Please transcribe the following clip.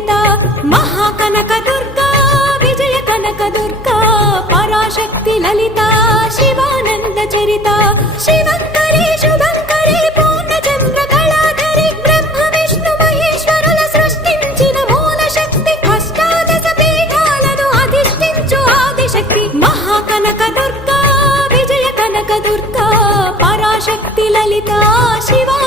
లలిత మహాకనక దుర్గా విజయ కనక దుర్గా పరాశక్తి లలిత శివానంద చరిత శివంకరి శుభంకరి పూర్ణచంద్ర కళాధరి బ్రహ్మ విష్ణు మహేశ్వరుల సృష్టించిన మూల శక్తి అష్టాదశ పీఠాలను అధిష్ఠించు ఆదిశక్తి మహాకనక దుర్గా విజయ కనక దుర్గా పరాశక్తి లలిత శివా